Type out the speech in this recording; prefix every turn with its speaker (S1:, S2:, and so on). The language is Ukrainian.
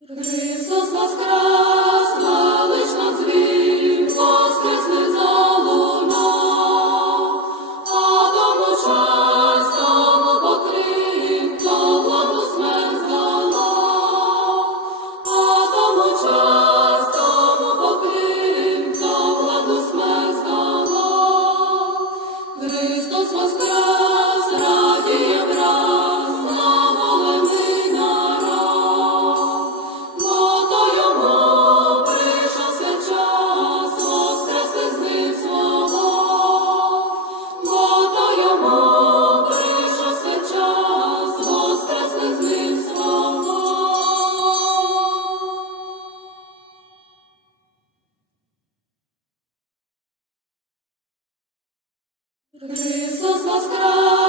S1: Христос воскрес, велично дзвін, Христос воскрес!